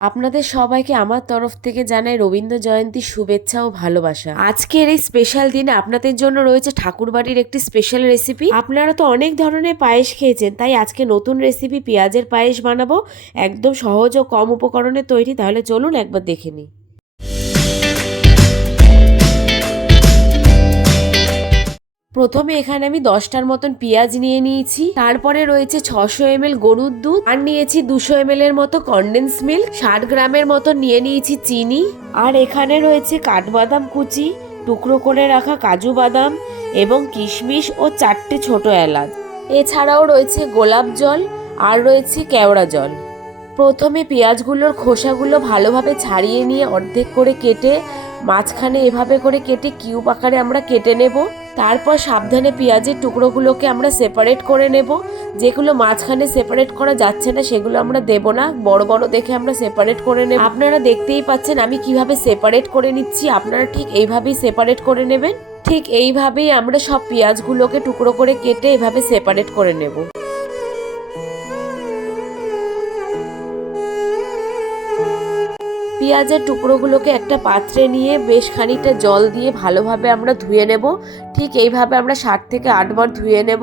আপনাদের সবাইকে আমার তরফ থেকে জানাই রবীন্দ্র জয়ন্তীর শুভেচ্ছা ও ভালোবাসা। আজকের এই স্পেশাল দিনে আপনাদের জন্য রয়েছে ঠাকুরবাড়ির একটি স্পেশাল রেসিপি। আপনারা তো অনেক ধরনের পায়েস খেয়েছেন, তাই আজকে নতুন রেসিপি পেঁয়াজের পায়েস বানাবো। একদম সহজ ও কম উপকরণে তৈরি। তাহলে চলুন একবার দেখে নিই। প্রথমে এখানে আমি 10টার মতন পেঁয়াজ নিয়ে নিয়েছি। তারপরে রয়েছে 600 ml গরুর দুধ, আর নিয়েছি 200 ml এর মতো কনডেন্স মিল্ক, 60 গ্রামের মতো নিয়ে নিয়েছি চিনি, আর এখানে রয়েছে কাঠবাদাম কুচি, টুকরো করে রাখা কাজু বাদাম এবং কিশমিশ ও 4টে ছোট এলাচ। এছাড়াও রয়েছে গোলাপ জল আর রয়েছে কেওড়া জল। প্রথমে পেঁয়াজগুলোর খোসাগুলো ভালোভাবে ছাড়িয়ে নিয়ে অর্ধেক করে কেটে মাঝখানে এভাবে করে কেটে কিউব আকারে আমরা কেটে নেব। তারপর সাবধানে পেঁয়াজের টুকরোগুলোকে আমরা সেপারেট করে নেব। যেগুলো মাঝখানে সেপারেট করা যাচ্ছে না সেগুলো আমরা দেব না, বড় বড় দেখে আমরা সেপারেট করে নেব। আপনারা দেখতেই পাচ্ছেন আমি কিভাবে সেপারেট করে নিচ্ছি। আপনারা ঠিক এইভাবেই সেপারেট করে নেবেন। ঠিক এইভাবেই আমরা সব পেঁয়াজগুলোকে টুকরো করে কেটে এভাবে সেপারেট করে নেব। পেঁয়াজের টুকরোগুলোকে একটা পাত্রে নিয়ে বেশ খানিকটা জল দিয়ে ভালোভাবে আমরা ধুয়ে নেব। ঠিক এইভাবে আমরা 7 থেকে 8 বার ধুয়ে নেব।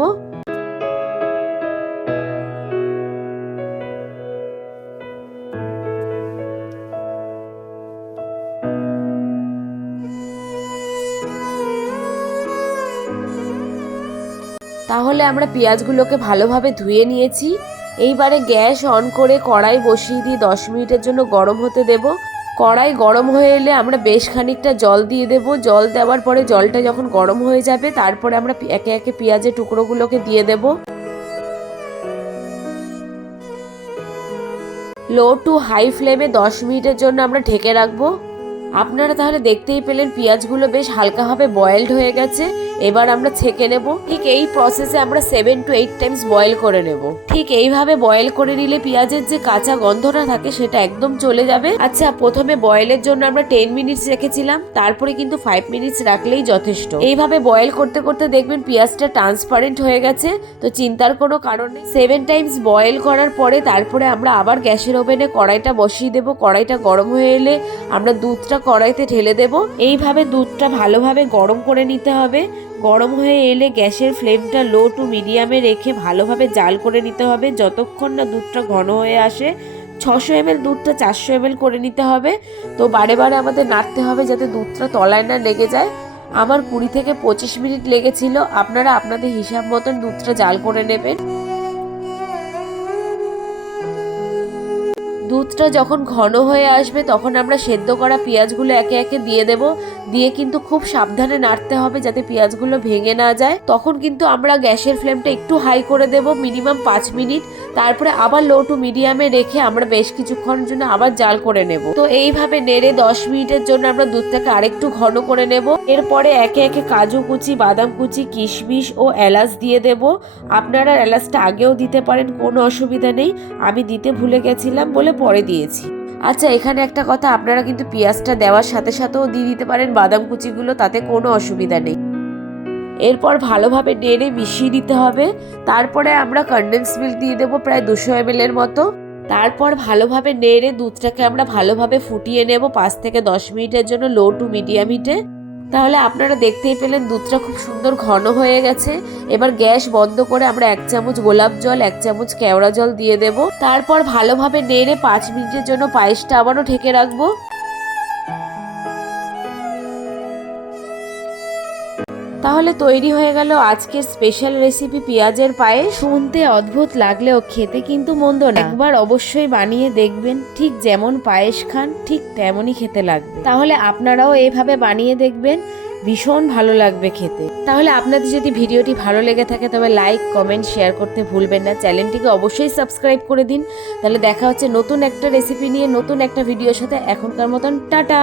তাহলে আমরা পেঁয়াজগুলোকে ভালোভাবে ধুয়ে নিয়েছি। এইবারে গ্যাস অন করে কড়াই বসিয়ে দিয়ে 10 মিনিটের জন্য গরম হতে দেব। কড়াই গরম হয়ে এলে আমরা বেশ খানিকটা জল দিয়ে দেব। জল দেওয়ার পরে জলটা যখন গরম হয়ে যাবে তারপরে আমরা একে একে পেঁয়াজের টুকরোগুলোকে দিয়ে দেব। লো টু হাই ফ্লেমে 10 মিনিটের জন্য আমরা ঢেকে রাখবো। আপনারা তাহলে দেখতেই পেলেন পেঁয়াজগুলো বেশ হালকাভাবে বয়েলড হয়ে গেছে। এবার আমরা ছেঁকে নেব। ঠিক এই প্রসেসে আমরা 7 to 8 টাইমস বয়েল করে নেব। ঠিক এইভাবে বয়েল করে নিলে পেঁয়াজের যে কাঁচা গন্ধটা থাকে সেটা একদম চলে যাবে। আচ্ছা, প্রথমে বয়েলের জন্য আমরা 10 মিনিটস রেখেছিলাম, তারপরে কিন্তু 5 মিনিটস রাখলেই যথেষ্ট। এইভাবে বয়েল করতে করতে দেখবেন পেঁয়াজটা ট্রান্সপারেন্ট হয়ে গেছে, তো চিন্তার কোনো কারণ নেই। 7 টাইমস বয়েল করার পরে তারপরে আমরা আবার গ্যাসের ওভেনে কড়াইটা বসিয়ে দেব। কড়াইটা গরম হয়ে এলে আমরা দুধটা কড়াইতে ঢেলে দেব। এইভাবে দুধটা ভালোভাবে গরম করে নিতে হবে। গরম হয়ে এলে গ্যাসের ফ্লেমটা লো টু মিডিয়ামে রেখে ভালোভাবে জাল করে নিতে হবে যতক্ষণ না দুধটা ঘন হয়ে আসে। 600 ml দুধটা 400 ml করে নিতে হবে। তো বারে বারে আমাদের নাড়তে হবে যাতে দুধটা তলায় না লেগে যায়। আমার 20 থেকে 25 মিনিট লেগেছিল। আপনারা আপনাদের হিসাব মতন দুধটা জাল করে নেবেন। দুধটা যখন ঘন হয়ে আসবে তখন আমরা সেদ্ধ করা পেঁয়াজগুলো একে একে দিয়ে দেব। দিয়ে কিন্তু খুব সাবধানে নাড়তে হবে যাতে পেঁয়াজগুলো ভেঙে না যায়। তখন কিন্তু আমরা গ্যাসের ফ্লেমটা একটু হাই করে দেব, মিনিমাম 5 মিনিট। তারপরে আবার লো টু মিডিয়ামে রেখে আমরা বেশ কিছুক্ষণের জন্য আবার জাল করে নেব। তো এইভাবে নেড়ে 10 মিনিটের জন্য আমরা দুধটাকে আরেকটু ঘন করে নেব। এরপরে একে একে কাজু কুচি, বাদাম কুচি, কিশমিশ ও এলাচ দিয়ে দেব। আপনারা এলাচটা আগেও দিতে পারেন, কোনো অসুবিধা নেই। আমি দিতে ভুলে গেছিলাম বলে পরে দিয়েছি। আচ্ছা, এখানে একটা কথা, আপনারা কিন্তু পেঁয়াজটা দেওয়ার সাথে সাথেও দিয়ে দিতে পারেন বাদাম কুচিগুলো, তাতে কোনো অসুবিধা নেই। এরপর ভালোভাবে নেড়ে মিশিয়ে দিতে হবে। তারপরে আমরা কনডেন্স মিল্ক দিয়ে দেবো প্রায় 200 ml এর মতো। তারপর ভালোভাবে নেড়ে দুধটাকে আমরা ভালোভাবে ফুটিয়ে নেব 5 থেকে 10 মিনিটের জন্য লো টু মিডিয়াম হিটে। তাহলে আপনারা দেখতেই পেলেন দুধটা খুব সুন্দর ঘন হয়ে গেছে। এবার গ্যাস বন্ধ করে আমরা 1 চামচ গোলাপ জল, 1 চামচ কেওড়া জল দিয়ে দেব। তারপর ভালোভাবে নেড়ে 5 মিনিটের জন্য পায়েসটা আবারও ঢেকে রাখবো। তাহলে তৈরি হয়ে গেল আজকের স্পেশাল রেসিপি পেঁয়াজের পায়েস। শুনতে অদ্ভুত লাগলেও খেতে কিন্তু মন্দ না। একবার অবশ্যই বানিয়ে দেখবেন, ঠিক যেমন পায়েস খান ঠিক তেমনই খেতে লাগবে। তাহলে আপনারাও এইভাবে বানিয়ে দেখবেন, ভীষণ ভালো লাগবে খেতে। তাহলে আপনাদের যদি ভিডিওটি ভালো লেগে থাকে তবে লাইক, কমেন্ট, শেয়ার করতে ভুলবেন না। চ্যানেলটিকে অবশ্যই সাবস্ক্রাইব করে দিন। তাহলে দেখা হচ্ছে নতুন একটা রেসিপি নিয়ে, নতুন একটা ভিডিওর সাথে। এখনকার মতন টাটা।